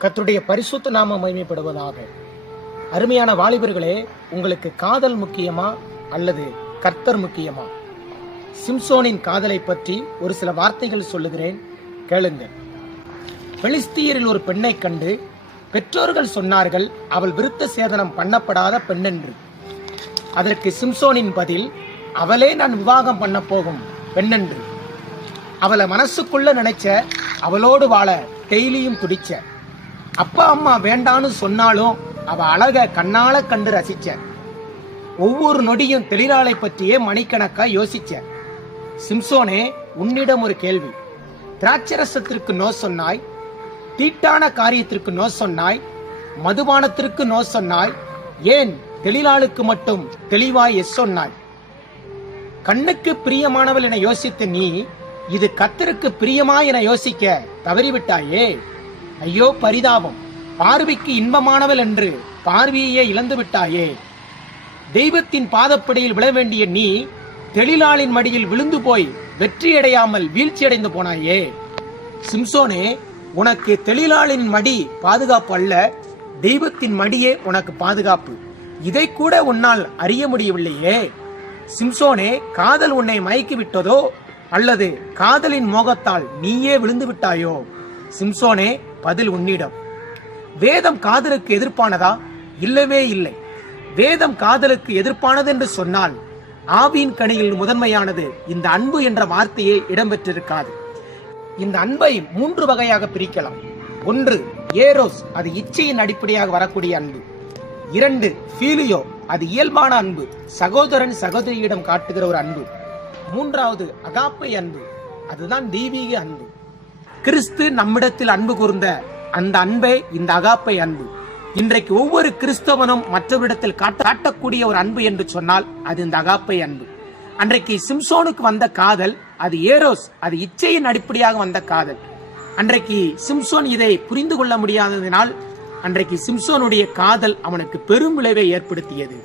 கத்துடைய பரிசுத்த நாம மகிமைப்படுவதாக. அருமையான வாலிபர்களே உங்களுக்கு காதல் முக்கியமா அல்லது கர்த்தர் முக்கியமா? சிம்சோனின் காதலை பற்றி ஒரு சில வார்த்தைகள் சொல்லுகிறேன் கேளுங்க பெலிஸ்தியரில் ஒரு பெண்ணை கண்டு பெற்றோர்கள் சொன்னார்கள் அவள் விருத்த சேதனம் பண்ணப்படாத பெண்ணென்று. அதற்கு சிம்சோனின் பதில் அவளே நான் விவாகம் பண்ண போகும் பெண்ணென்று. அவளை மனசுக்குள்ள நினைச்ச அவளோடு வாழ டெய்லியும் துடிச்ச அப்பா அம்மா வேண்டான்னு சொன்னாலும் அவ அழக கண்ணால கண்டு ரசிச்ச. ஒவ்வொரு நொடியும் தெளிராளை பற்றியே மணிக்கணக்கா யோசிச்ச. சிம்சோனே உன்னிடம் ஒரு கேள்வி. திராட்சரசத்திற்கு நோ சொன்னாய். தீட்டான காரியத்திற்கு நோ சொன்னாய். மதுபானத்திற்கு நோ சொன்னாய். ஏன் தெளிலாளுக்கு மட்டும் தெளிவாய் எஸ் சொன்னாய்? கண்ணுக்கு பிரியமானவள் என யோசித்த நீ இது கத்தருக்கு பிரியமா என யோசிக்க தவறிவிட்டாயே. ஐயோ பரிதாபம். பார்வைக்கு இன்பமானவள் என்று பார்வையே இழந்து விட்டாயே. தெய்வத்தின் பாதப்படியில் விழ வேண்டிய நீ தெளிலாளின் மடியில் விழுந்து போய் வெற்றியடையாமல் வீழ்ச்சியடைந்து போனாயே. சிம்சோனே உனக்கு தெளிலாளின் மடி பாதுகாப்பு அல்ல தெய்வத்தின் மடியே உனக்கு பாதுகாப்பு. இதை கூட உன்னால் அறிய முடியவில்லையே. சிம்சோனே காதல் உன்னை மயக்கி விட்டதோ அல்லது காதலின் மோகத்தால் நீயே விழுந்து விட்டாயோ? சிம்சோனே பதில் உன்னிடம். வேதம் காதலுக்கு எதிர்ப்பானதா? இல்லவே இல்லை. வேதம் காதலுக்கு எதிர்ப்பானது என்று சொன்னால் ஆவியின் கனியில் முதன்மையானது இந்த அன்பு என்ற வார்த்தையே இடம்பெற்றிருக்காது. இந்த அன்பை மூன்று வகையாக பிரிக்கலாம். ஒன்று ஏரோஸ் அது இச்சையின் அடிப்படையாக வரக்கூடிய அன்பு. இரண்டு ஃபீலியோ அது இயல்பான அன்பு. சகோதரன் சகோதரியிடம் காட்டுகிற ஒரு அன்பு. மூன்றாவது அகாப்பை அன்பு. அதுதான் தெய்வீக அன்பு. கிறிஸ்து நம்மிடத்தில் அன்பு கூர்ந்த அந்த அன்பே இந்த அகாப்பை அன்பு. இன்றைக்கு ஒவ்வொரு கிறிஸ்தவனும் மற்றவரிடத்தில் காட்ட காட்டக்கூடிய ஒரு அன்பு என்று சொன்னால் அது இந்த அகாப்பை அன்பு. அன்றைக்கு சிம்சோனுக்கு வந்த காதல் அது ஏரோஸ் அது இச்சையின் அடிப்படையாக வந்த காதல். அன்றைக்கு சிம்சோன் இதை புரிந்து கொள்ள முடியாததினால் அன்றைக்கு சிம்சோனுடைய காதல் அவனுக்கு பெரும் விளைவை ஏற்படுத்தியது.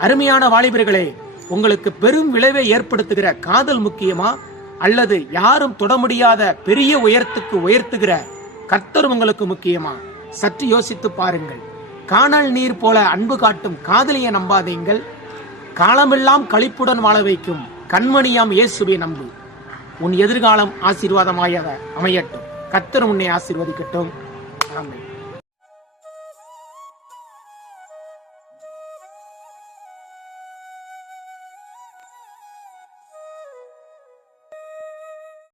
அருமையான வாலிபர்களே உங்களுக்கு பெரும் விளைவை ஏற்படுத்துகிற காதல் முக்கியமா? அல்லது யாரும் தொட முடியாத பெரிய உயரத்துக்கு உயர்த்துகிற கர்த்தர் உங்களுக்கு முக்கியமா? சற்று யோசித்து பாருங்கள். காணல் நீர் போல அன்பு காட்டும் காதலியை நம்பாதீங்கள். காலமெல்லாம் கழிப்புடன் வாழ வைக்கும் கண்மணியாம் இயேசுவை நம்பு. உன் எதிர்காலம் ஆசீர்வாதமாய அமையட்டும். கத்தர் உன்னை ஆசீர்வதிக்கட்டும். ஆமாம்